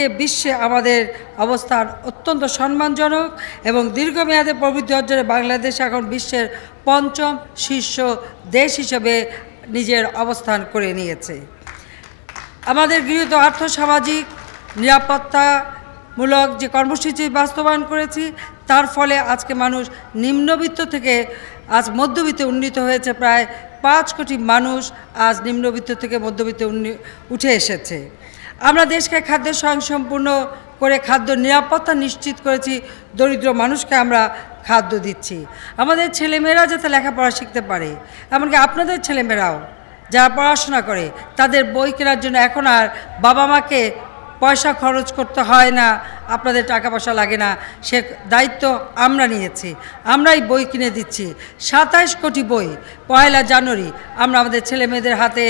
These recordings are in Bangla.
বিশ্বে আমাদের অবস্থান অত্যন্ত সম্মানজনক এবং দীর্ঘমেয়াদে প্রবৃদ্ধি অর্জনে বাংলাদেশ এখন বিশ্বের পঞ্চম শীর্ষ দেশ হিসেবে নিজের অবস্থান করে নিয়েছে। আমাদের গৃহীত আর্থসামাজিক নিরাপত্তামূলক যে কর্মসূচি বাস্তবায়ন করেছি তার ফলে আজকে মানুষ নিম্নবিত্ত থেকে আজ মধ্যবিত্তে উন্নীত হয়েছে। প্রায় 5 কোটি মানুষ আজ নিম্নবিত্ত থেকে মধ্যবিত্তে উঠে এসেছে। আমরা দেশকে খাদ্যের স্বয়ংসম্পূর্ণ করে খাদ্য নিরাপত্তা নিশ্চিত করেছি। দরিদ্র মানুষকে আমরা খাদ্য দিচ্ছি। আমাদের ছেলেমেয়েরা যাতে লেখাপড়া শিখতে পারে, এমনকি আপনাদের ছেলেমেয়েরাও যারা পড়াশোনা করে তাদের বই কেনার জন্য এখন আর বাবা মাকে পয়সা খরচ করতে হয় না, আপনাদের টাকা পয়সা লাগে না, সে দায়িত্ব আমরা নিয়েছি। আমরাই বই কিনে দিচ্ছি। 27 কোটি বই 1 জানুয়ারি আমরা আমাদের ছেলে মেয়েদের হাতে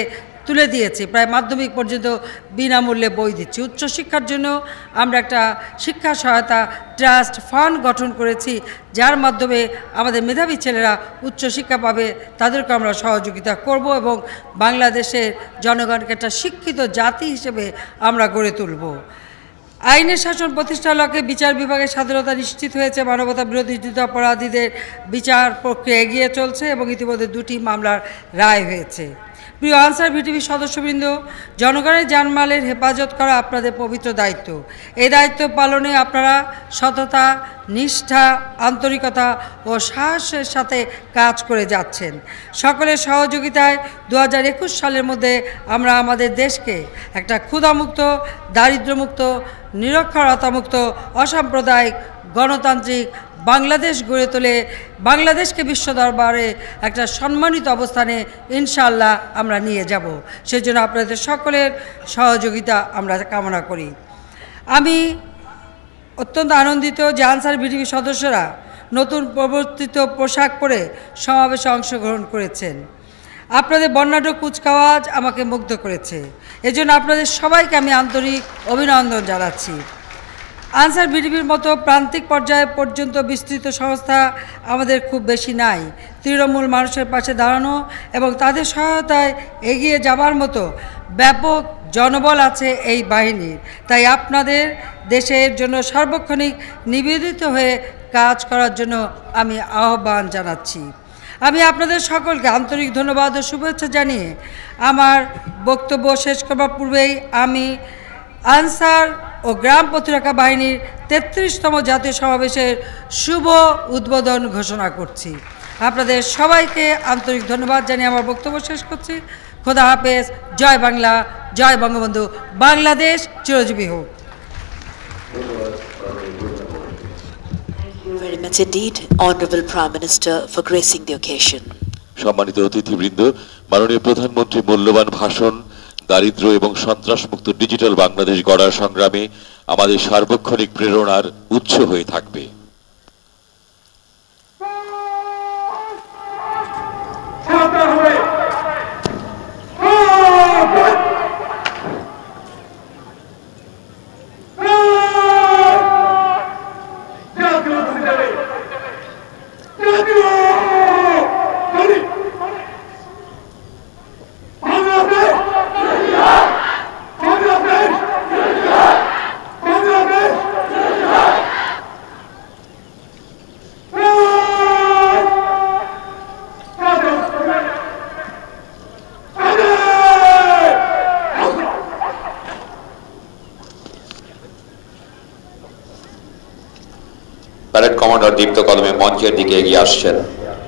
তুলে দিয়েছি। প্রায় মাধ্যমিক পর্যন্ত বিনামূল্যে বই দিচ্ছি। উচ্চশিক্ষার জন্য আমরা একটা শিক্ষা সহায়তা ট্রাস্ট ফান্ড গঠন করেছি, যার মাধ্যমে আমাদের মেধাবী ছেলেরা উচ্চশিক্ষা পাবে, তাদেরকে আমরা সহযোগিতা করব এবং বাংলাদেশের জনগণকে একটা শিক্ষিত জাতি হিসেবে আমরা গড়ে তুলব। আইনের শাসন প্রতিষ্ঠার লক্ষ্যে বিচার বিভাগের স্বাধীনতা নিশ্চিত হয়েছে। মানবতা বিরোধী যুদ্ধাপরাধীদের বিচার প্রক্রিয়া এগিয়ে চলছে এবং ইতিমধ্যে 2টি মামলার রায় হয়েছে। প্রিয় আনসার ভিটিভির সদস্যবৃন্দ, জনগণের জানমালের হেফাজত করা আপনাদের পবিত্র দায়িত্ব। এই দায়িত্ব পালনে আপনারা সততা, নিষ্ঠা, আন্তরিকতা ও সাহসের সাথে কাজ করে যাচ্ছেন। সকলের সহযোগিতায় 2021 সালের মধ্যে আমরা আমাদের দেশকে একটা ক্ষুধামুক্ত, দারিদ্র্যমুক্ত, নিরক্ষরতামুক্ত, অসাম্প্রদায়িক, গণতান্ত্রিক বাংলাদেশ গড়ে তোলে বাংলাদেশকে বিশ্ব দরবারে একটা সম্মানিত অবস্থানে ইনশাআল্লাহ আমরা নিয়ে যাব। সেজন্য আপনাদের সকলের সহযোগিতা আমরা কামনা করি। আমি অত্যন্ত আনন্দিত যে আনসার ভিটিভি সদস্যরা নতুন প্রবর্তিত পোশাক পরে সমাবেশে অংশগ্রহণ করেছেন। আপনাদের বর্ণাঢ্য কুচকাওয়াজ আমাকে মুগ্ধ করেছে। এজন্য আপনাদের সবাইকে আমি আন্তরিক অভিনন্দন জানাচ্ছি। আনসার ভিটিভির মতো প্রান্তিক পর্যায়ে পর্যন্ত বিস্তৃত সংস্থা আমাদের খুব বেশি নাই। তৃণমূল মানুষের পাশে দাঁড়ানো এবং তাদের সহায়তায় এগিয়ে যাবার মতো ব্যাপক জনবল আছে এই বাহিনীর। তাই আপনাদের দেশের জন্য সার্বক্ষণিক নিবেদিত হয়ে কাজ করার জন্য আমি আহ্বান জানাচ্ছি। আমি আপনাদের সকলকে আন্তরিক ধন্যবাদ ও শুভেচ্ছা জানিয়ে আমার বক্তব্য শেষ করবার পূর্বেই আমি আনসার ও গ্রাম প্রতিরক্ষা বাহিনীর 33তম জাতীয় সমাবেশের শুভ উদ্বোধন ঘোষণা করছি। আপনাদের সবাইকে আন্তরিক ধন্যবাদ জানিয়ে আমার বক্তব্য শেষ করছি। খোদা হাফেজ। জয় বাংলা, জয় বঙ্গবন্ধু। বাংলাদেশ চিরজীবী হোক। Very much indeed, Honorable Prime Minister, for gracing the occasion. সম্মানিত অতিথিবৃন্দ, মাননীয় প্রধানমন্ত্রী মূল্যবান ভাষণ দারিদ্র্য এবং সন্ত্রাসমুক্ত ডিজিটাল বাংলাদেশ গড়ার সংগ্রামে আমাদের সার্বক্ষণিক প্রেরণার উৎস হয়ে থাকবে। প্যারেড কমান্ডার দীপ্ত কদমে মঞ্চের দিকে এগিয়ে আসছেন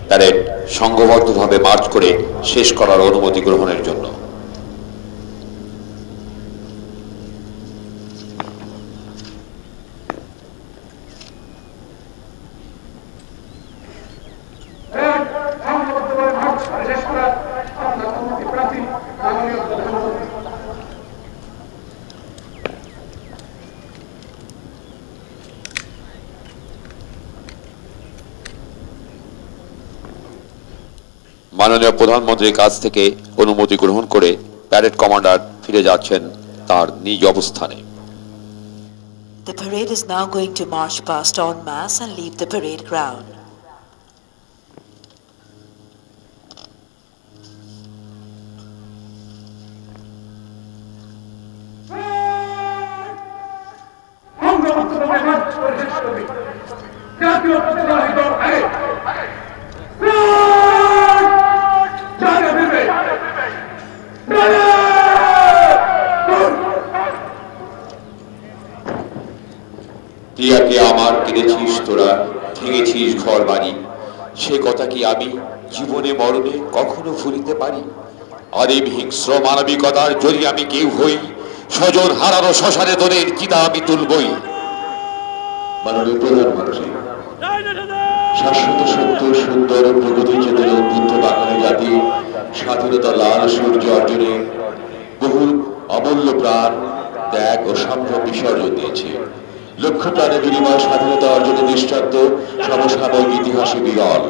প্যারেড সংঘবদ্ধভাবে মার্চ করে শেষ করার অনুমতি গ্রহণের জন্য। মাননীয় প্রধানমন্ত্রীর কাছ থেকে অনুমতি গ্রহণ করে প্যারেড কমান্ডার ফিরে যাচ্ছেন তার নিজ অবস্থানে। The parade is now going to march past en masse and leave the parade ground. প্রিয়াকে আমার কিনেছিস তোরা, ভেঙেছিস ঘর বাড়ি, সে কথা কি আমি জীবনে মরণে কখনো ভুলিতে পারি? আরে হিংস্র মানবিকতার যদি আমি কেউ হই, স্বজন হারানো শ্মশানে তোদের চিতা আমি তুলবই। মাননীয় প্রধানমন্ত্রী, শাশ্বত সত্য সুন্দর প্রগতি চেতনা উদ্বুদ্ধ বাঙালি জাতি স্বাধীনতা লাল সূর্য অর্জনে বহু অমূল্য প্রাণ ত্যাগ ও সম্ভ্রম বিসর্জন দিয়েছে। লক্ষ প্রাণের বিনিময়ে স্বাধীনতা অর্জনে দৃষ্টান্ত সমসাময়িক ইতিহাসে বিরল।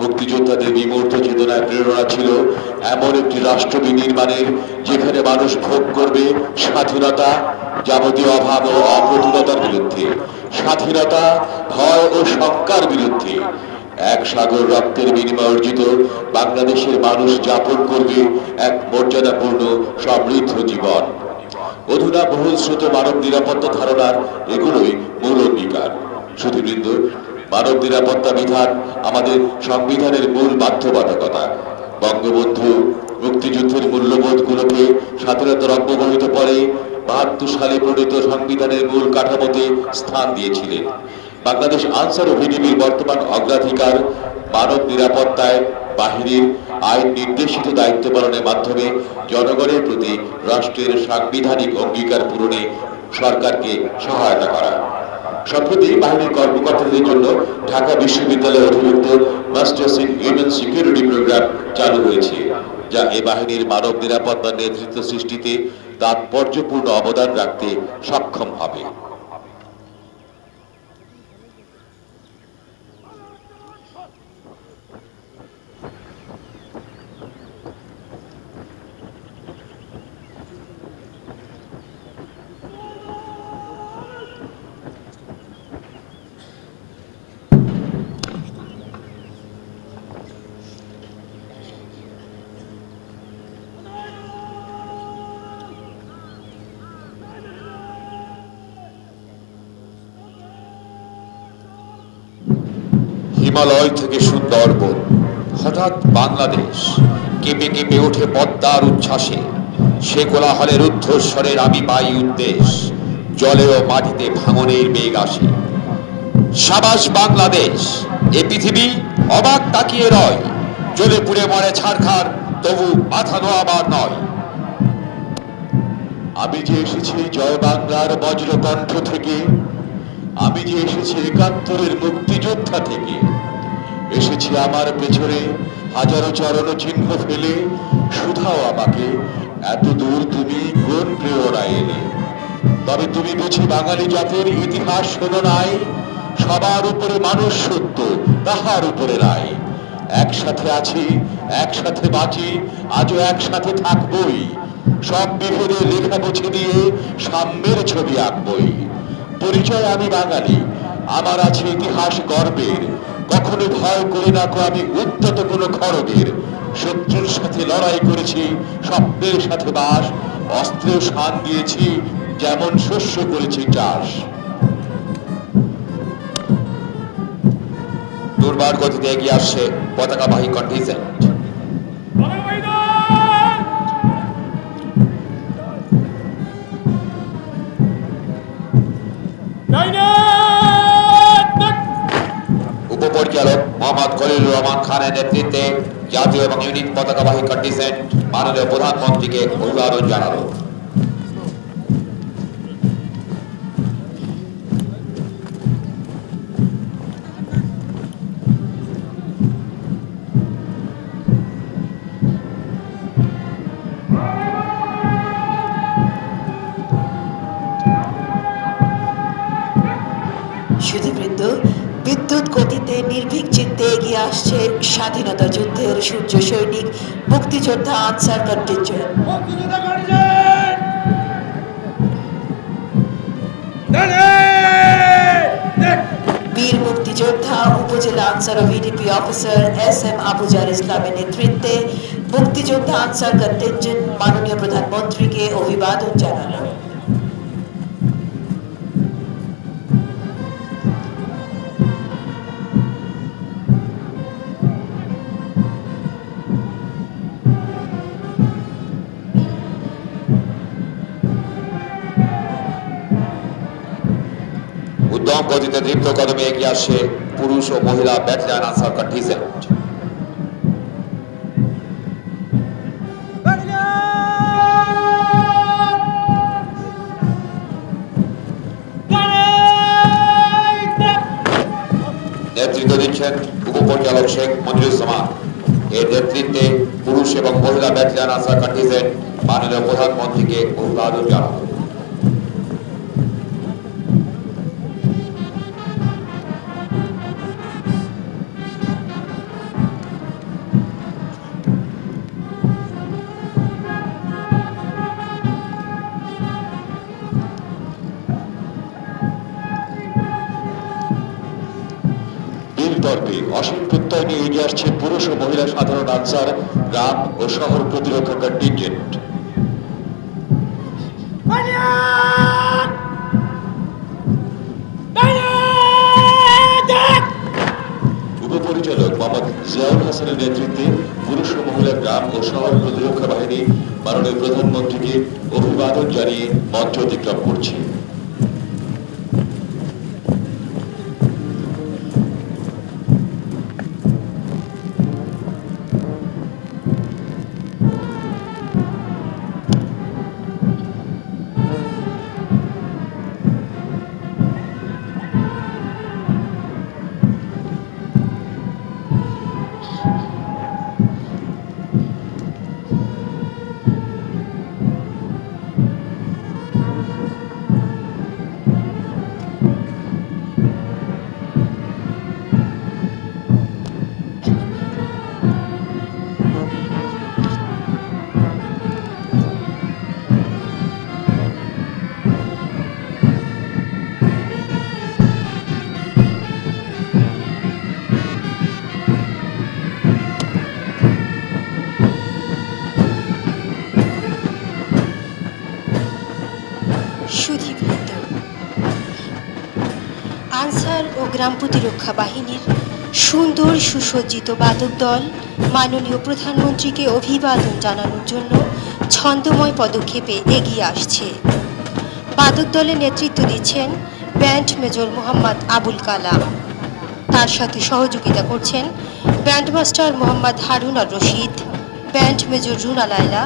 মুক্তিযোদ্ধাদের বিমূর্ত চেতনায় প্রেরণা ছিল এমন একটি রাষ্ট্র বিনির্মাণের যেখানে মানুষ ভোগ করবে স্বাধীনতা, যাবতীয় অভাব ও অপ্রতুলতার বিরুদ্ধে, স্বাধীনতা ভয় ও শঙ্কার বিরুদ্ধে। এক সাগর রক্তের বিনিময়ে অর্জিত বাংলাদেশের মানুষ যাপন করবে এক মর্যাদাপূর্ণ সমৃদ্ধ জীবন। অধুনা বহুল শ্রুত মানব নিরাপত্তা ধারণার এগুলোই মূল অঙ্গীকার। সুধীবৃন্দ, মানব নিরাপত্তা বিধান আমাদের সংবিধানের মূল বাধ্যবাধকতা। বঙ্গবন্ধু মুক্তিযুদ্ধের মূল্যবোধগুলোকে স্বাধীনতার অব্যবহিত পরে ৭২ সালে প্রণীত সংবিধানের মূল কাঠামোতে স্থান দিয়েছিলেন। বাংলাদেশ আনসার ও ভিডিপির বর্তমান অগ্রাধিকার মানব নিরাপত্তায় বাহিনীর আইন নির্দেশিত দায়িত্ব পালনের মাধ্যমে জনগণের প্রতি রাষ্ট্রের সাংবিধানিক অঙ্গীকার পূরণে সরকারকে সহায়তা করা। সম্প্রতি বাহিনীর কর্মকর্তাদের জন্য ঢাকা বিশ্ববিদ্যালয়ের অধিভুক্ত masters in human security programme চালু হয়েছে, যা এ বাহিনীর মানব নিরাপত্তার নেতৃত্ব সৃষ্টিতে তাৎপর্যপূর্ণ অবদান রাখতে সক্ষম হবে। হিমালয় থেকে সুন্দরবন, হঠাৎ বাংলাদেশ কেঁপে কেঁপে ওঠে পদ্মার উচ্ছ্বাসে। সে কোলাহলের ঊর্ধ্বস্বরের আমি পাই উদ্দেশ, জলে ও মাটিতে ভাঙনের মেঘ আসে। সাবাস বাংলাদেশ, এ পৃথিবী অবাক তাকিয়ে রয়, জ্বলে পুড়ে মরে ছারখার, তবু মাথা নোয়াবার নয়। আমি যে এসেছি জয় বাংলার বজ্রকণ্ঠ থেকে, আমি যে এসেছি একাত্তরের মুক্তিযোদ্ধা থেকে, এসেছি আমার পেছনে হাজারো চরণ চিহ্ন ফেলে। শুধাও আমাকে এত দূর তুমি কোন প্রেরণায় এলে? তবে তুমি বুঝি বাঙালি জাতির ইতিহাস শোনো নাই? সবার উপরে মানুষ সত্য, তাহার উপরে নাই। একসাথে আছি, একসাথে বাঁচি, আজও একসাথে থাকবই। সব বিভেদে লেখা মুছে দিয়ে সাম্যের ছবি আঁকবই। পরিচয় আমি বাঙালি, আমার আছে ইতিহাস গর্বের। কখনো ভয় করি না কো আমি উদ্যত কোনো খড়গের। শত্রুর সাথে লড়াই করেছি, স্বপ্নের সাথে বাস, অস্ত্রেও শান দিয়েছি, যেমন শস্য করেছি চাষ। দুর্বার গতিতে এগিয়ে আসছে পতাকাবাহী কন্টিনজেন্ট। উপপরিচালক মোহাম্মদ খলিলুর রহমান খানের নেতৃত্বে জাতীয় এবং ইউনিট পতাকাবাহী কন্টিনজেন্ট মাননীয় প্রধানমন্ত্রীকে অভিবাদন জানালো। সুধীবৃন্দ, বিদ্যুৎ গতিতে নির্ভীক চিত্তে এগিয়ে আসছে স্বাধীনতা যুদ্ধের সূর্য সৈনিক মুক্তিযোদ্ধা আনসার কন্টিনজেন্ট। বীর মুক্তিযোদ্ধা উপজেলা আনসার ও ভিডিপি অফিসার SM আবুজার ইসলামের নেতৃত্বে মুক্তিযোদ্ধা আনসার কন্টিনজেন্ট মাননীয় প্রধানমন্ত্রীকে অভিবাদন জানালো। উদ্যম গতিতে দীপ্ত কদমে এগিয়ে আসে পুরুষ ও মহিলা ব্যাটালিয়ন আনসার কন্টিনজেন্ট। নেতৃত্ব দিচ্ছেন উপপরিচালক শেখ মঞ্জুরুজ্জামান। এর নেতৃত্বে পুরুষ এবং মহিলা ব্যাটালিয়ন আনসার কন্টিনজেন্ট মাননীয় প্রধানমন্ত্রীকে অভিবাদন জানাবে। পর্বে অসীম প্রত্যয় নিয়ে এগিয়ে আসছে পুরুষ ও মহিলা সাধারণ আনসার গ্রাম ও শহর প্রতিরক্ষা কন্টিনজেন্ট। উপপরিচালক মোহাম্মদ জিয়াউল হাসানের নেতৃত্বে পুরুষ ও মহিলা গ্রাম ও শহর প্রতিরক্ষা বাহিনী মাননীয় প্রধানমন্ত্রীকে অভিবাদন জানিয়ে মঞ্চ অতিক্রম করছে। আনসার ও গ্রাম প্রতিরক্ষা বাহিনীর সুন্দর সুসজ্জিত বাদক দল মাননীয় প্রধানমন্ত্রীকে অভিবাদন জানানোর জন্য ছন্দময় পদক্ষেপে এগিয়ে আসছে। বাদক দলে নেতৃত্ব দিচ্ছেন ব্যান্ড মেজর মোহাম্মদ আবুল কালাম। তার সাথে সহযোগিতা করছেন band master Mohammad Harun Ar Rashid, band major Runa Laila,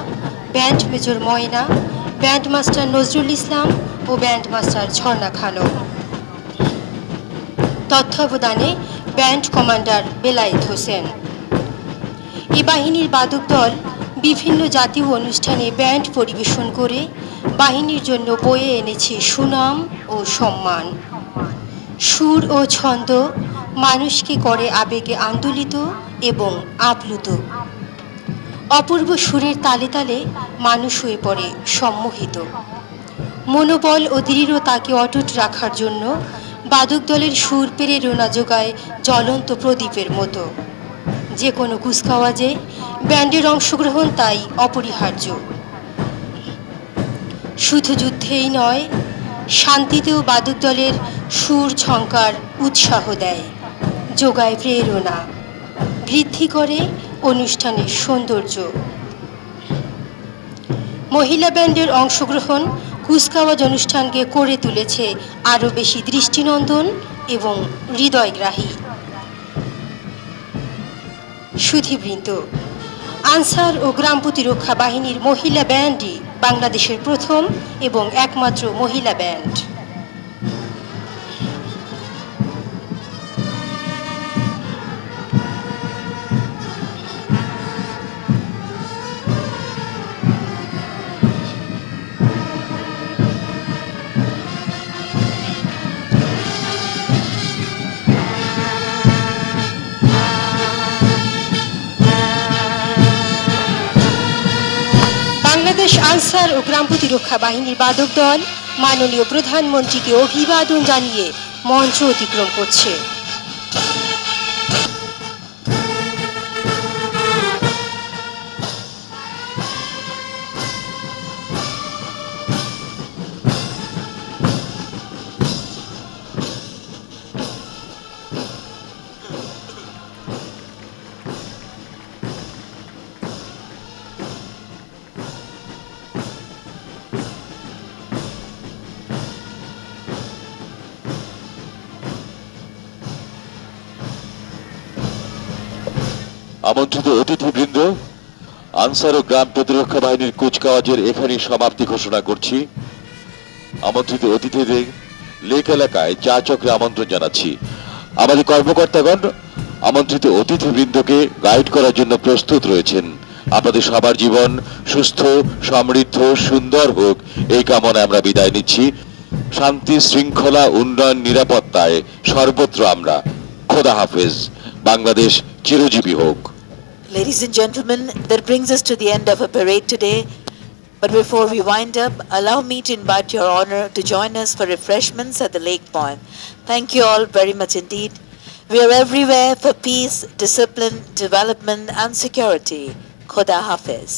band major Moyna, band master Nazrul Islam ও ব্যান্ড মাস্টার ঝর্ণা খানম। তত্ত্বাবধানে ব্যান্ড কমান্ডার বেলায়েত হোসেন। এই বাহিনীর বাদক দল বিভিন্ন জাতীয় অনুষ্ঠানে ব্যান্ড পরিবেশন করে বাহিনীর জন্য বয়ে এনেছে সুনাম ও সম্মান। সুর ও ছন্দ মানুষকে করে আবেগে আন্দোলিত এবং আপ্লুত। অপূর্ব সুরের তালে তালে মানুষ হয়ে পড়ে সম্মোহিত। মনোবল ও দৃঢ়তাকে অটুট রাখার জন্য বাদক দলের সুর প্রেরণা যোগায় জ্বলন্ত প্রদীপের মতো। যে কোনো কুচকাওয়াজে ব্যান্ডের অংশগ্রহণ তাই অপরিহার্য। শুধু যুদ্ধেই নয়, শান্তিতেও বাদক দলের সুর ঝঙ্কার উৎসাহ দেয়, যোগায় প্রেরণা, বৃদ্ধি করে অনুষ্ঠানের সৌন্দর্য। মহিলা ব্যান্ডের অংশগ্রহণ কুচকাওয়াজ অনুষ্ঠানকে করে তুলেছে আরও বেশি দৃষ্টিনন্দন এবং হৃদয়গ্রাহী। সুধীবৃন্দ, আনসার ও গ্রাম প্রতিরক্ষা বাহিনীর মহিলা ব্যান্ডই বাংলাদেশের প্রথম এবং একমাত্র মহিলা ব্যান্ড। বাংলাদেশ আনসার ও গ্রাম প্রতিরক্ষা বাহিনীর বাদক দল মাননীয় প্রধানমন্ত্রীকে অভিবাদন জানিয়ে মঞ্চ অতিক্রম করছে। আমন্ত্রিত অতিথিবৃন্দ, আনসার ও গ্রাম প্রতিরক্ষা বাহিনীর কুচকাওয়াজের এখানেই সমাপ্তি ঘোষণা করছি। আমন্ত্রিত অতিথিদের লেক এলাকায় চা চক্রে আমন্ত্রণ জানাচ্ছি। আমাদের কর্মকর্তাগণ আমন্ত্রিত অতিথিবৃন্দকে গাইড করার জন্য প্রস্তুত রয়েছেন। আপনাদের সবার জীবন সুস্থ, সমৃদ্ধ, সুন্দর হোক এই কামনায় আমরা বিদায় নিচ্ছি। শান্তি, শৃঙ্খলা, উন্নয়ন, নিরাপত্তায় সর্বত্র আমরা। খোদা হাফেজ। বাংলাদেশ চিরজীবী হোক। Ladies and gentlemen, that brings us to the end of our parade today. But before we wind up, allow me to invite your honor to join us for refreshments at the Lake Point. Thank you all very much indeed. We are everywhere for peace, discipline, development and security. Khuda Hafiz.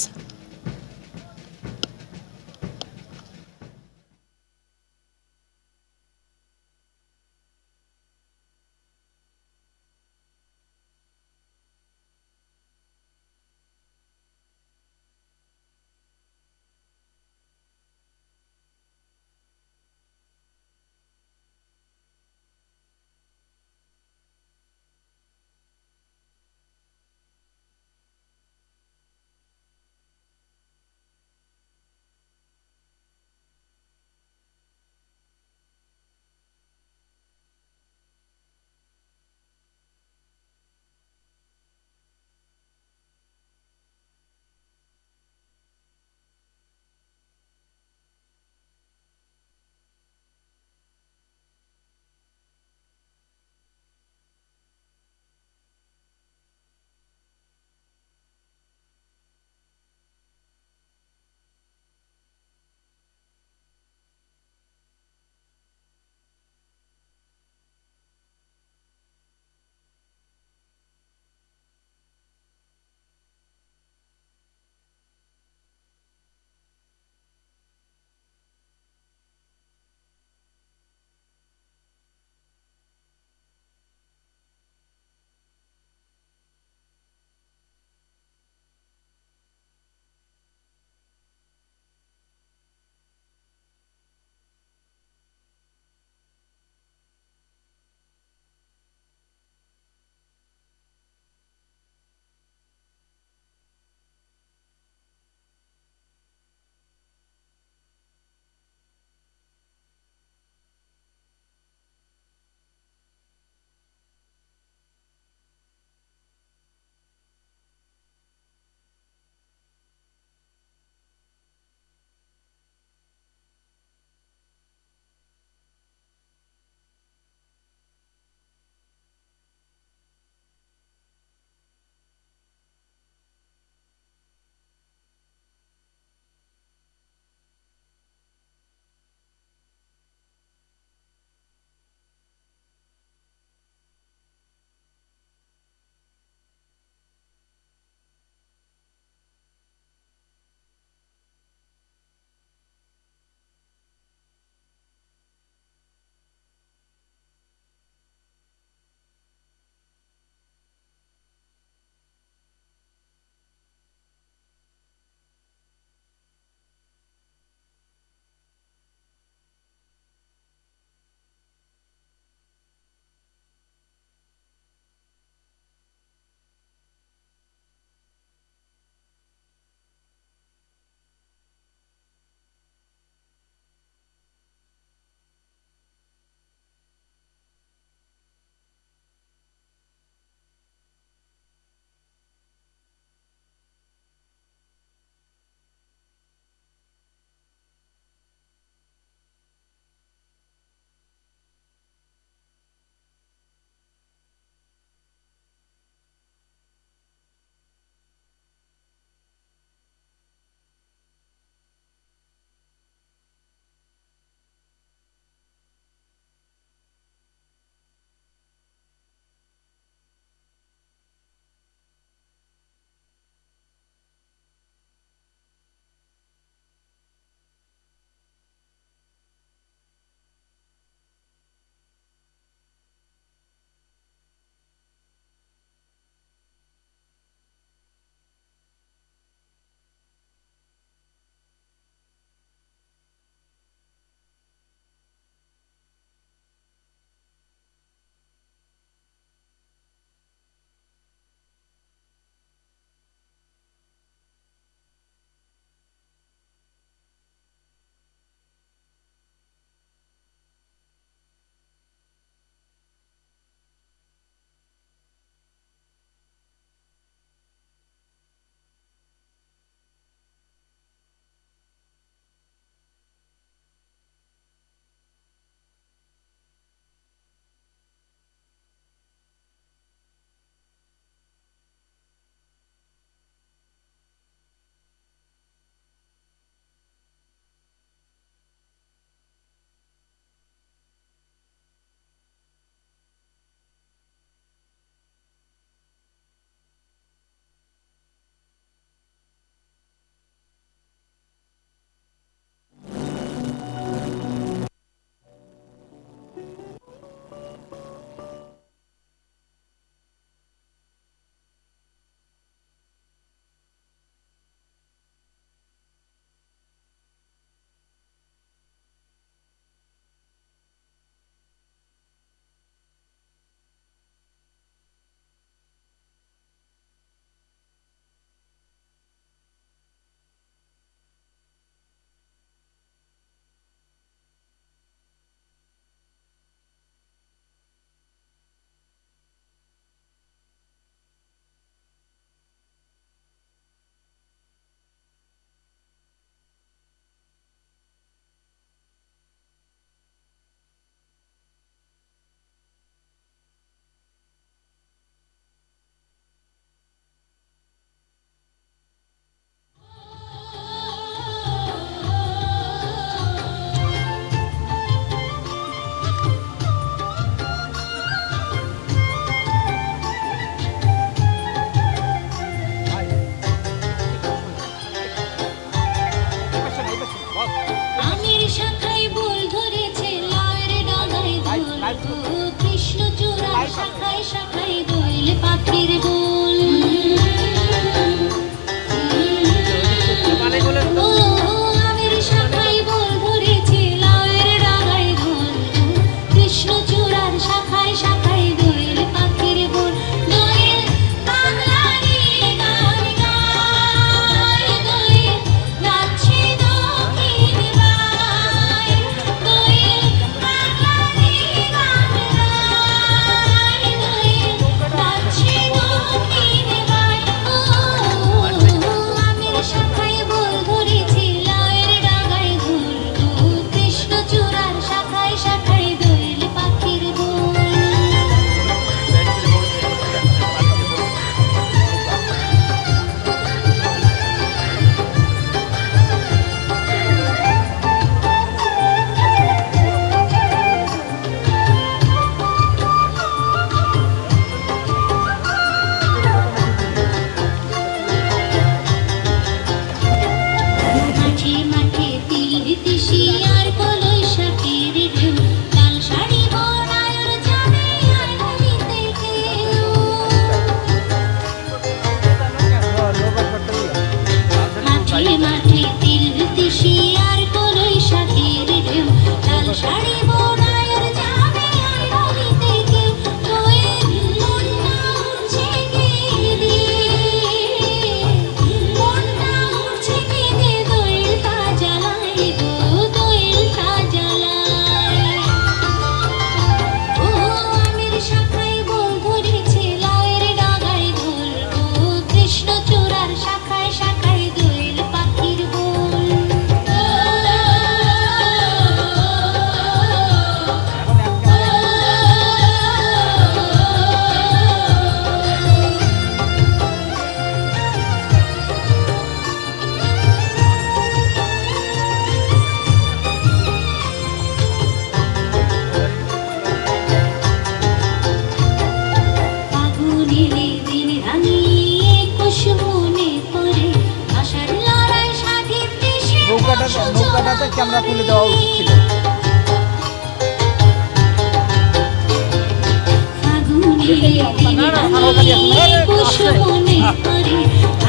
Camera তুলে দেওয়া উচিত ছিল।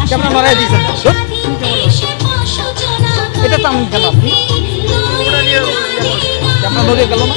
ক্যামেরা লড়াই দিয়েছেন, এটা তো আমি কেন আপনি ক্যামেরা ধরে গেল না।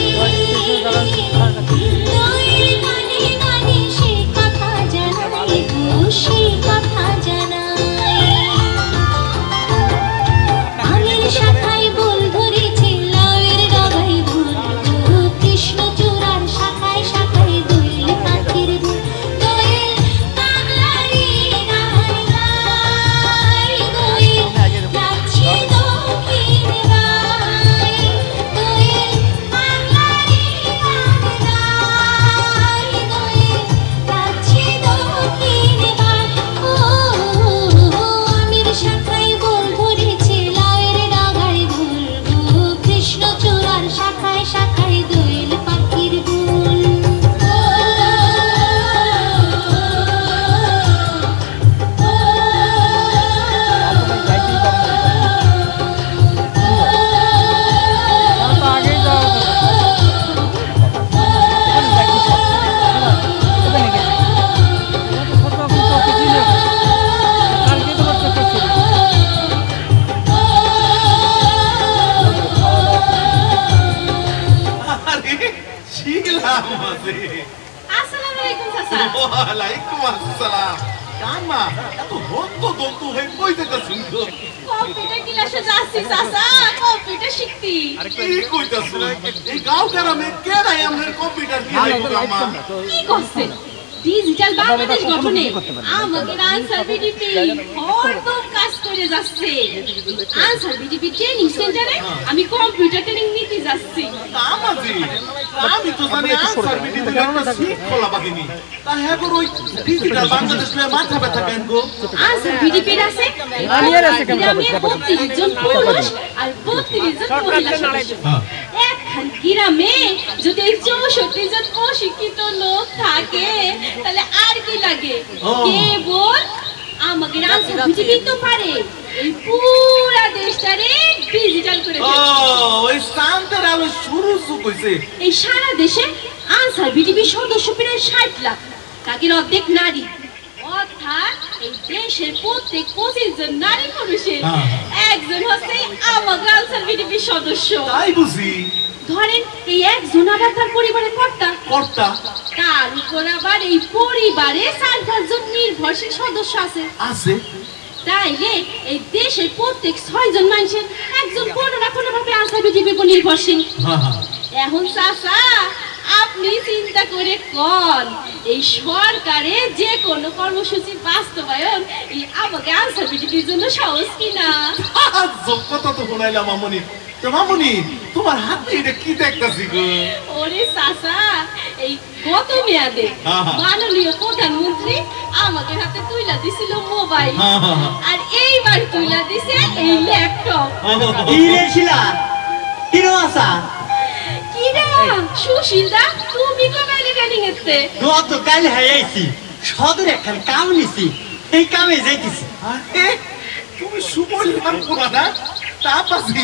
ডিজিটাল বাংলাদেশ গঠনে আমাদের আনসার বিডিপি হরদম কাজ করে যাচ্ছে। আনসার বিডিপি ট্রেনিং সেন্টারে আমি কম্পিউটার ট্রেনিং নিতে যাচ্ছি। আমি তো জানি আনসার বিডিপি একটা সিট খোলা বাহিনী, তা হ্যাঁ গো ওই ডিজিটাল বাংলাদেশে মাথা ব্যথা কেন গো? আনসার বিডিপির আছে গ্রামে 32 জন পুরুষ আর 32 জন মহিলা সদস্য। একখান গ্রামে যদি 64 জন অশিক্ষিত লোক থাকে তাহলে আর কি লাগে? কেবল আমাদের আনসার বিডিপি তো পারে এই পুরা দেশটারে ডিজিটাল করে দিতে। ওই শান্তের আলো শুরু কইছে। এই সারা দেশে আনসার বিডিপি সদস্য প্রায় 60 লাখ, তাকে অর্ধেক নারী, অর্থাৎ এই দেশের প্রত্যেক 25 জন নারী পুরুষের একজন হচ্ছে আমাদের আনসার বিডিপি সদস্য। তাই বুঝি। ধরেন এই একজন আবার তার পরিবারের কর্তা, তার উপর আবার এই পরিবারে 4-5 জন নির্ভরশীল সদস্য আছে। তাইলে এই দেশের প্রত্যেক 6 জন মানুষের একজন কোনো না কোনো ভাবে আনসার বিডিপির উপর নির্ভরশীল। এখন চাচা আপনি চিন্তা করে কোন এই সরকারে যে কোনো কর্মসূচি বাস্তবায়ন এই আমাকে আনসার বিডিপির জন্য সহজ কিনা? কথা তো শোনাইলাম মামনি। তো মামনি তোমার হাতে এটা কি দেখতাছি গো? ওরে চাচা এই গত মেয়াদে মাননীয় প্রধানমন্ত্রী আমাকে হাতে তুইলা দিছিল মোবাইল, আর এইবার তুইলা দিছে এই ল্যাপটপ। কি রে শিলা, কি রে আসা? কি রে সুশীলদা, তুমি কবে এলে ট্রেনিং এতে? গতকাল আইছি, সদর একখান কাম নিছি, এই কামে যাইতেছি। আরে তুমি সুবল নাম কোনা না? তা পাছি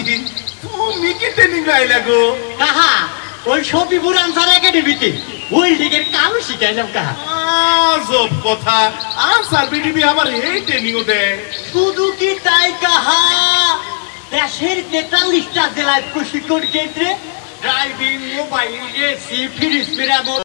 তুমি কি ট্রেনিং লাইলা গো? কাহা ওই শফিপুর আনসার একাডেমিতে ওই লিগের কাম শিখাইলাম। কাহা আজব কথা, আনসার বিডিপি আমার এই ট্রেনিং দেয়। শুধু কি তাই কাহা, দেশের 43টা জেলায় প্রশিক্ষণ কেন্দ্রে ড্রাইভিং, মোবাইল, এসি, ফ্রিজ মেরামত